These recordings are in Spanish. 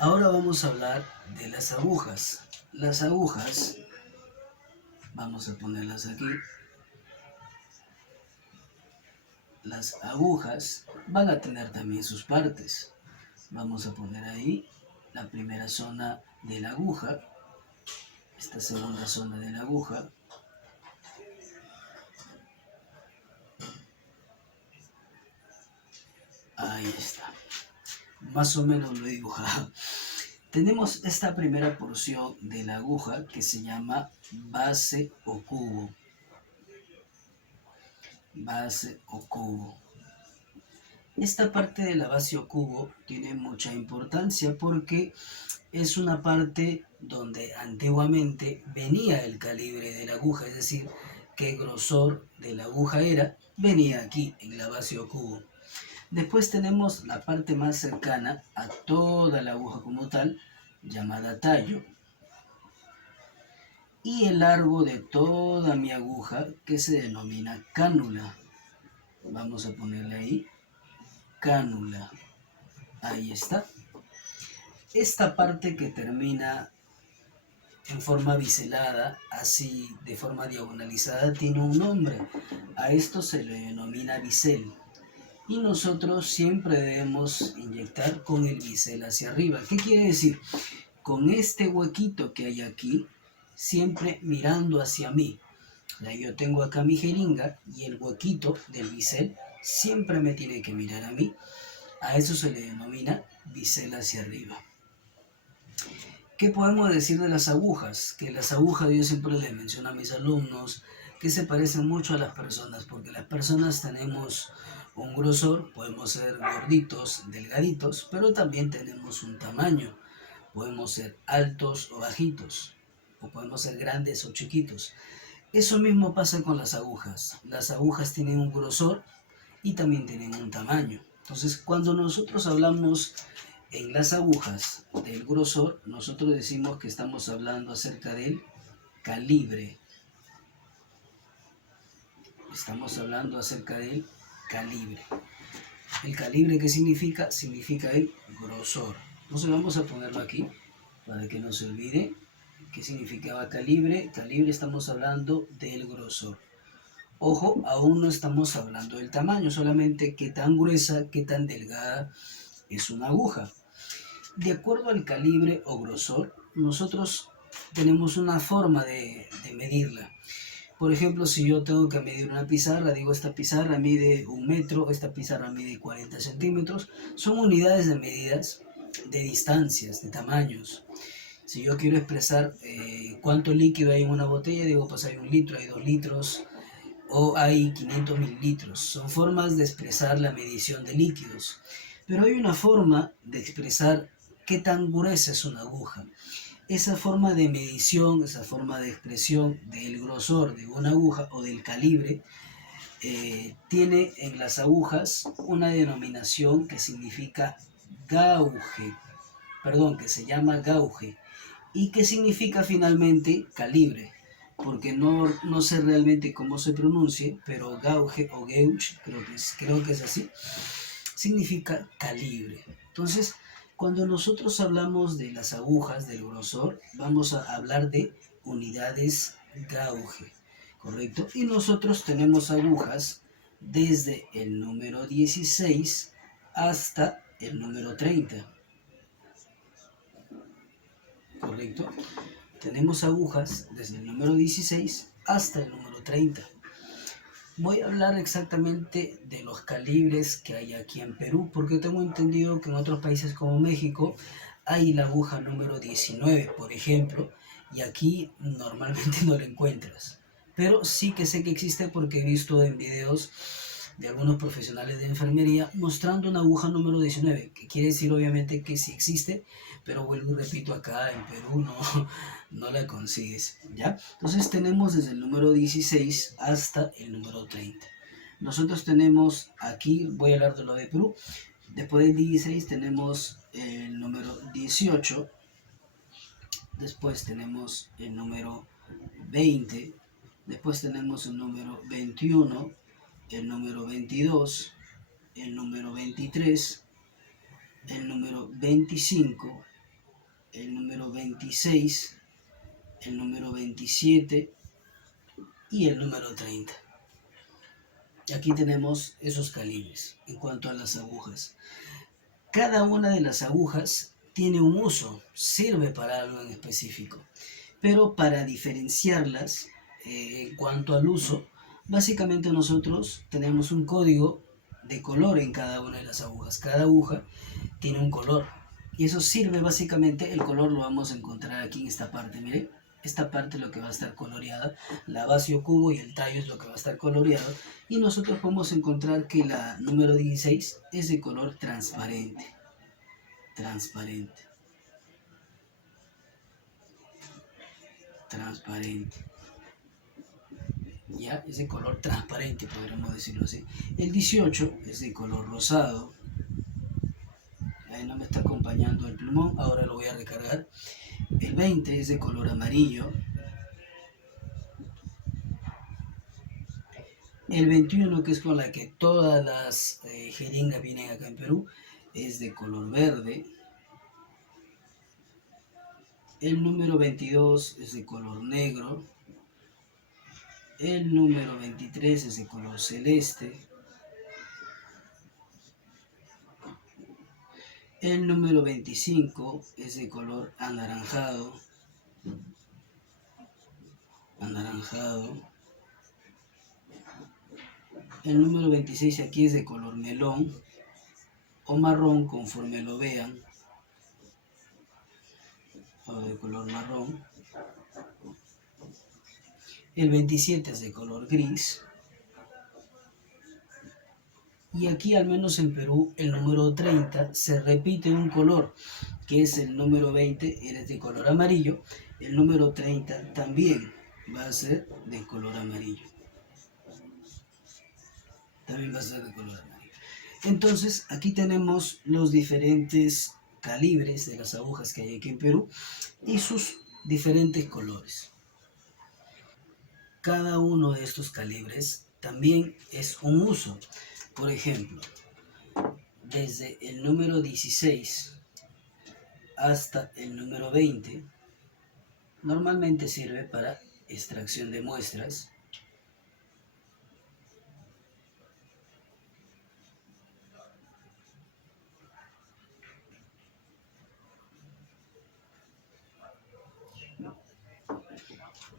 Ahora vamos a hablar de las agujas. Las agujas, vamos a ponerlas aquí. Las agujas van a tener también sus partes. Vamos a poner ahí la primera zona de la aguja, esta segunda zona de la aguja. Ahí está. Más o menos lo he dibujado. Tenemos esta primera porción de la aguja que se llama base o cubo. Base o cubo. Esta parte de la base o cubo tiene mucha importancia porque es una parte donde antiguamente venía el calibre de la aguja, es decir, qué grosor de la aguja venía aquí en la base o cubo. Después tenemos la parte más cercana a toda la aguja como tal, llamada tallo. Y el largo de toda mi aguja, que se denomina cánula. Vamos a ponerle ahí, cánula. Ahí está. Esta parte que termina en forma biselada, así de forma diagonalizada, tiene un nombre. A esto se le denomina bisel. Y nosotros siempre debemos inyectar con el bisel hacia arriba. ¿Qué quiere decir? Con este huequito que hay aquí, siempre mirando hacia mí. Yo tengo acá mi jeringa y el huequito del bisel siempre me tiene que mirar a mí. A eso se le denomina bisel hacia arriba. ¿Qué podemos decir de las agujas? Que las agujas, yo siempre les menciono a mis alumnos, que se parecen mucho a las personas, porque las personas tenemos un grosor, podemos ser gorditos, delgaditos, pero también tenemos un tamaño. Podemos ser altos o bajitos, o podemos ser grandes o chiquitos. Eso mismo pasa con las agujas. Las agujas tienen un grosor y también tienen un tamaño. Entonces, cuando nosotros hablamos en las agujas del grosor, nosotros decimos que estamos hablando acerca del calibre. Estamos hablando acerca del calibre. ¿El calibre qué significa? Significa el grosor. Entonces vamos a ponerlo aquí para que no se olvide qué significaba calibre. Calibre, estamos hablando del grosor. Ojo, aún no estamos hablando del tamaño, solamente qué tan gruesa, qué tan delgada es una aguja. De acuerdo al calibre o grosor, nosotros tenemos una forma de medirla. Por ejemplo, si yo tengo que medir una pizarra, digo esta pizarra mide 1 metro, esta pizarra mide 40 centímetros. Son unidades de medidas de distancias, de tamaños. Si yo quiero expresar cuánto líquido hay en una botella, digo pues hay 1 litro, hay 2 litros o hay 500 mililitros. Son formas de expresar la medición de líquidos. Pero hay una forma de expresar qué tan gruesa es una aguja. Esa forma de medición, esa forma de expresión del grosor de una aguja o del calibre, tiene en las agujas una denominación que significa gauge, que se llama gauge, y que significa finalmente calibre, porque no sé realmente cómo se pronuncie, pero gauge o gauge, creo que es así, significa calibre. Entonces, cuando nosotros hablamos de las agujas, del grosor, vamos a hablar de unidades gauge, ¿correcto? Y nosotros tenemos agujas desde el número 16 hasta el número 30, ¿correcto? Tenemos agujas desde el número 16 hasta el número 30. Voy a hablar exactamente de los calibres que hay aquí en Perú, porque tengo entendido que en otros países como México hay la aguja número 19, por ejemplo, y aquí normalmente no la encuentras. Pero sí que sé que existe porque he visto en videos de algunos profesionales de enfermería mostrando una aguja número 19, que quiere decir obviamente que sí existe, pero vuelvo y repito, acá en Perú no la consigues, ¿ya? Entonces tenemos desde el número 16 hasta el número 30. Nosotros tenemos aquí, voy a hablar de lo de Perú, después del 16 tenemos el número 18, después tenemos el número 20, después tenemos el número 21, el número 22, el número 23, el número 25, el número 26, el número 27 y el número 30. Aquí tenemos esos calibres en cuanto a las agujas. Cada una de las agujas tiene un uso, sirve para algo en específico. Pero para diferenciarlas en cuanto al uso, básicamente nosotros tenemos un código de color en cada una de las agujas. Cada aguja tiene un color. Y eso sirve básicamente, el color lo vamos a encontrar aquí en esta parte, miren. Esta parte es lo que va a estar coloreada, la base o cubo y el tallo es lo que va a estar coloreado. Y nosotros podemos encontrar que la número 16 es de color transparente. Transparente. Ya es de color transparente, podríamos decirlo así. El 18 es de color rosado. Ahí no me está acompañando el plumón, ahora lo voy a recargar. El 20 es de color amarillo. El 21, que es con la que todas las jeringas vienen acá en Perú, es de color verde. El número 22 es de color negro. El número 23 es de color celeste. El número 25 es de color anaranjado. El número 26 aquí es de color melón o marrón conforme lo vean. O de color marrón. El 27 es de color gris. Y aquí, al menos en Perú, el número 30 se repite un color, que es el número 20, es de color amarillo. El número 30 también va a ser de color amarillo. También va a ser de color amarillo. Entonces, aquí tenemos los diferentes calibres de las agujas que hay aquí en Perú y sus diferentes colores. Cada uno de estos calibres también es un uso. Por ejemplo, desde el número 16 hasta el número 20, normalmente sirve para extracción de muestras,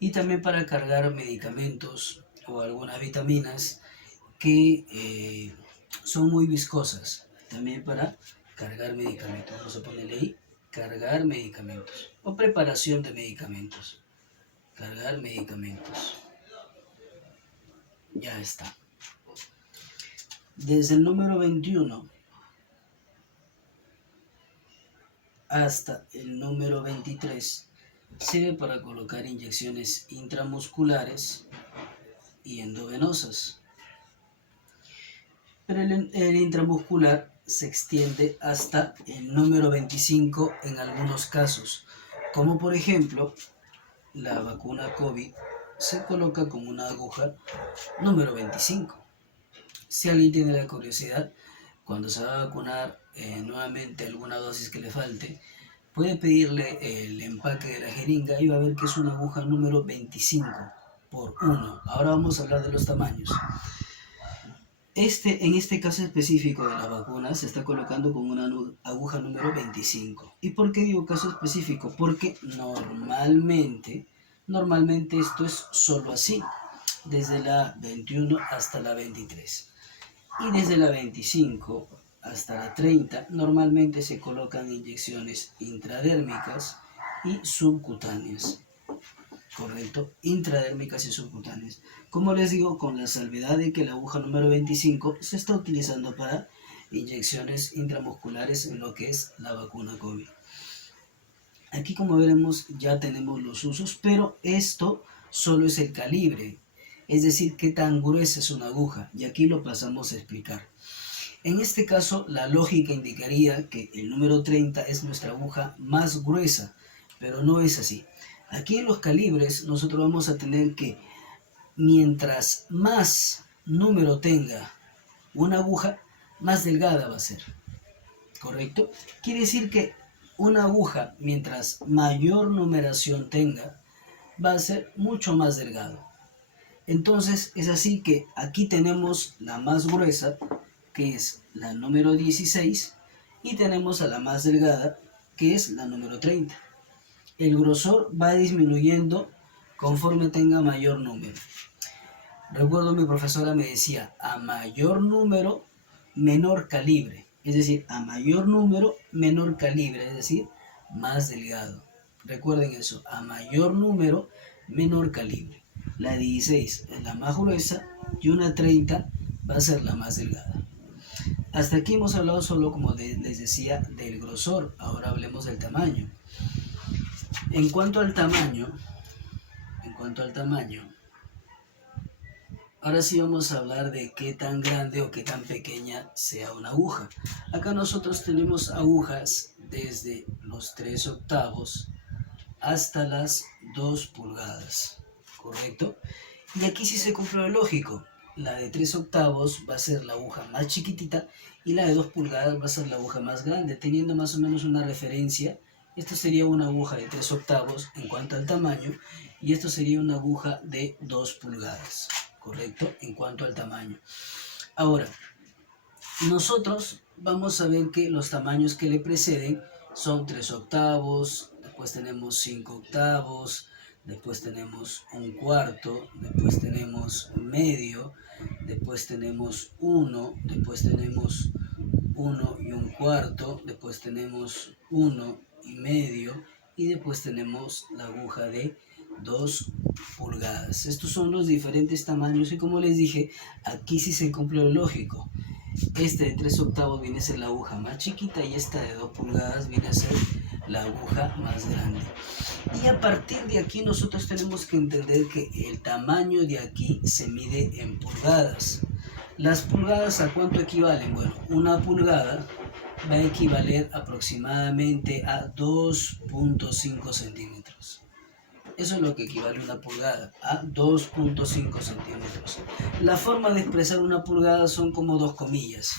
y también para cargar medicamentos o algunas vitaminas que son muy viscosas. También para cargar medicamentos. Vamos a ponerle ahí, cargar medicamentos o preparación de medicamentos. Cargar medicamentos. Ya está. Desde el número 21 hasta el número 23 sirve para colocar inyecciones intramusculares y endovenosas. Pero el intramuscular se extiende hasta el número 25 en algunos casos, como por ejemplo la vacuna COVID se coloca con una aguja número 25. Si alguien tiene la curiosidad, cuando se va a vacunar nuevamente alguna dosis que le falte, puede pedirle el empaque de la jeringa y va a ver que es una aguja número 25 por 1. Ahora vamos a hablar de los tamaños. En este caso específico de la vacuna se está colocando con una aguja número 25. ¿Y por qué digo caso específico? Porque normalmente esto es solo así, desde la 21 hasta la 23. Y desde la 25 hasta la 30 normalmente se colocan inyecciones intradérmicas y subcutáneas. Correcto, intradérmicas y subcutáneas. Como les digo, con la salvedad de que la aguja número 25 se está utilizando para inyecciones intramusculares en lo que es la vacuna COVID. Aquí, como veremos, ya tenemos los usos, pero esto solo es el calibre, es decir, qué tan gruesa es una aguja, y aquí lo pasamos a explicar. En este caso, la lógica indicaría que el número 30 es nuestra aguja más gruesa, pero no es así. Aquí en los calibres nosotros vamos a tener que mientras más número tenga una aguja, más delgada va a ser. ¿Correcto? Quiere decir que una aguja, mientras mayor numeración tenga, va a ser mucho más delgado. Entonces es así que aquí tenemos la más gruesa, que es la número 16, y tenemos a la más delgada, que es la número 30. El grosor va disminuyendo conforme tenga mayor número. Recuerdo mi profesora me decía, a mayor número, menor calibre. Es decir, a mayor número, menor calibre, es decir, más delgado. Recuerden eso, a mayor número, menor calibre. La 16 es la más gruesa y una 30 va a ser la más delgada. Hasta aquí hemos hablado solo, como les decía, del grosor. Ahora hablemos del tamaño. En cuanto al tamaño, ahora sí vamos a hablar de qué tan grande o qué tan pequeña sea una aguja. Acá nosotros tenemos agujas desde los 3 octavos hasta las 2 pulgadas, ¿correcto? Y aquí sí se cumple lo lógico. La de 3 octavos va a ser la aguja más chiquitita y la de 2 pulgadas va a ser la aguja más grande, teniendo más o menos una referencia. Esto sería una aguja de 3 octavos en cuanto al tamaño y esto sería una aguja de 2 pulgadas, ¿correcto? En cuanto al tamaño. Ahora, nosotros vamos a ver que los tamaños que le preceden son 3 octavos, después tenemos 5 octavos, después tenemos un cuarto, después tenemos medio, después tenemos 1, después tenemos 1 y un cuarto, después tenemos 1 y medio y después tenemos la aguja de 2 pulgadas. Estos son los diferentes tamaños y como les dije, aquí sí se cumple lo lógico. Este de 3 octavos viene a ser la aguja más chiquita y esta de 2 pulgadas viene a ser la aguja más grande. Y a partir de aquí nosotros tenemos que entender que el tamaño de aquí se mide en pulgadas. Las pulgadas, ¿a cuánto equivalen? Bueno, una pulgada va a equivaler aproximadamente a 2.5 centímetros. Eso es lo que equivale a una pulgada, a 2.5 centímetros. La forma de expresar una pulgada son como 2 comillas,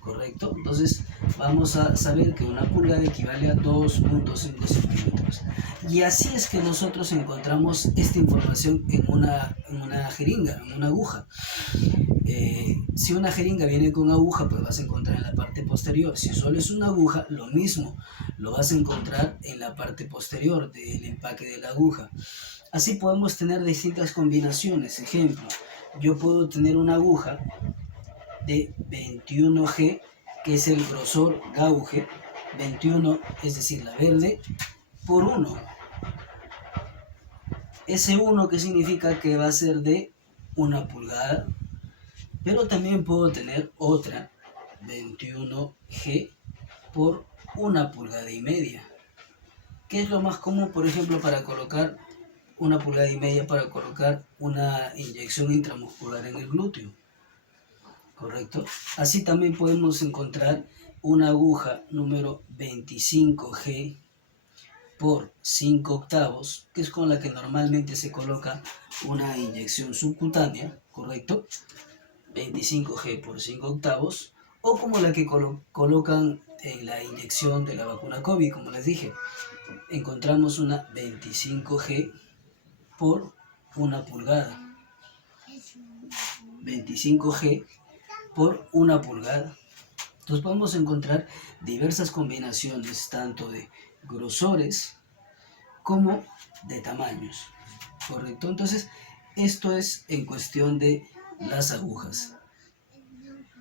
¿correcto? Entonces vamos a saber que una pulgada equivale a 2.5 centímetros. Y así es que nosotros encontramos esta información en una jeringa, en una aguja. Si una jeringa viene con aguja, pues vas a encontrar en la parte posterior. Si solo es una aguja, lo mismo, lo vas a encontrar en la parte posterior del empaque de la aguja. Así podemos tener distintas combinaciones. Ejemplo, yo puedo tener una aguja de 21G, que es el grosor gauge, 21, es decir, la verde, por 1. Ese 1 que significa que va a ser de 1 pulgada. Pero también puedo tener otra 21G por 1 pulgada y media. ¿Qué es lo más común, por ejemplo, para colocar 1 pulgada y media, para colocar una inyección intramuscular en el glúteo? ¿Correcto? Así también podemos encontrar una aguja número 25G por 5 octavos, que es con la que normalmente se coloca una inyección subcutánea, ¿correcto? 25G por 5 octavos, o como la que colocan en la inyección de la vacuna COVID, como les dije. Encontramos una 25G por 1 pulgada. 25G por 1 pulgada. Entonces podemos encontrar diversas combinaciones, tanto de grosores como de tamaños, ¿correcto? Entonces, esto es en cuestión de las agujas.